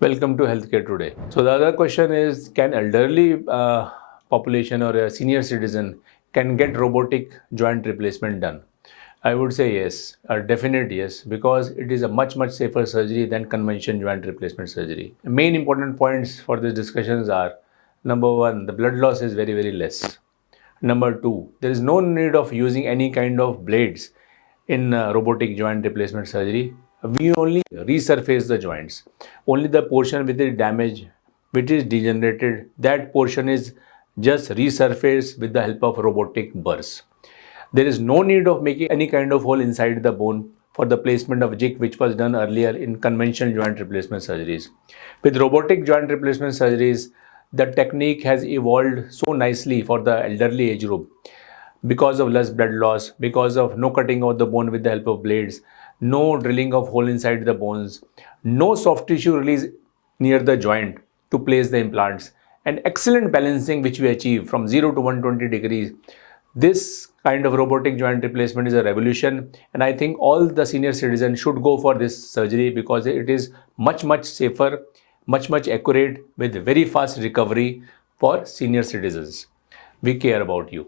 Welcome to Healthcare Today. So the other question is, can elderly population or a senior citizen can get robotic joint replacement done? I would say yes, a definite yes, because it is a much safer surgery than conventional joint replacement surgery. The main important points for these discussions are: number one, the blood loss is very less. Number two, there is no need of using any kind of blades in robotic joint replacement surgery. We only resurface the joints. Only the portion with the damage, which is degenerated, that portion is just resurfaced with the help of robotic burrs. There is no need of making any kind of hole inside the bone for the placement of jig, which was done earlier in conventional joint replacement surgeries. With robotic joint replacement surgeries, the technique has evolved so nicely for the elderly age group because of less blood loss, because of no cutting of the bone with the help of blades, no drilling of hole inside the bones, no soft tissue release near the joint to place the implants, and excellent balancing which we achieve from 0 to 120 degrees. This kind of robotic joint replacement is a revolution, and I think all the senior citizens should go for this surgery because it is much safer, much accurate, with very fast recovery for senior citizens. We care about you.